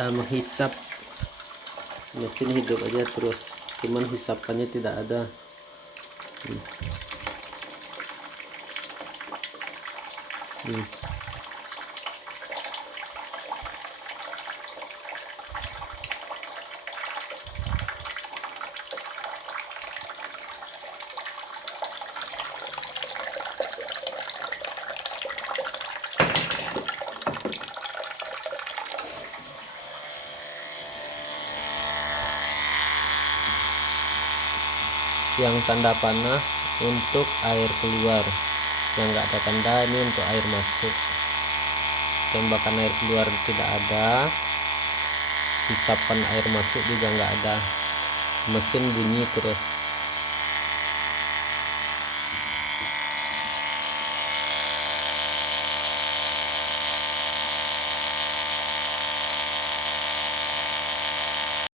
ada menghisap, mesin hidup aja terus, cuman hisapannya tidak ada. Yang tanda panah untuk air keluar, yang enggak ada tanda ini untuk air masuk. Tembakan air keluar tidak ada, hisapan air masuk juga enggak ada, mesin bunyi terus.